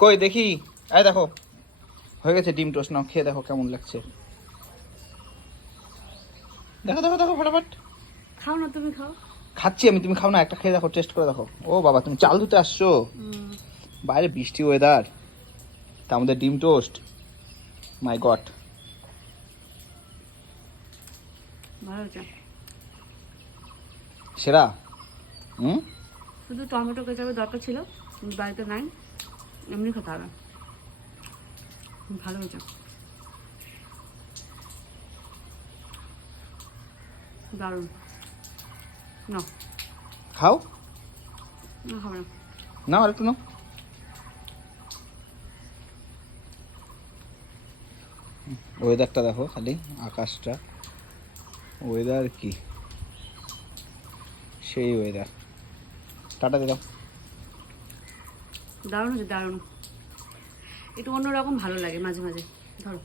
কই দেখি, এই দেখো হয়ে গেছে ডিম টোস্ট। নাও খেয়ে দেখো কেমন লাগছে। দেখো দেখো দেখো ফটাফট। খাও না, তুমি খাও। খাচ্ছি আমি, তুমি খাও না, একটা খেয়ে দেখো, টেস্ট করে দেখো। ও বাবা, তুমি চাল ধুতে আসছো? বাইরে বৃষ্টি ওয়েদার, তার মধ্যে ডিম টোস্ট, মাই গড। ভালো হয়েছে। সেরা। হুম। শুধু টমেটো কেচাপের দরকার ছিল, বাড়িতে নাই, এমনি খেতে হবে। ভালো হয়েছে, দারুণ। না খাও না, খাবে না। নাও আর একটু নাও। ওয়েদারটা দেখো খালি, আকাশটা, ওয়েদার কি সেই ওয়েদার। টাটা দিয়ে দাও। দারুণ হয়েছে, দারুণ। একটু অন্যরকম ভালো লাগে মাঝে মাঝে। ধরো।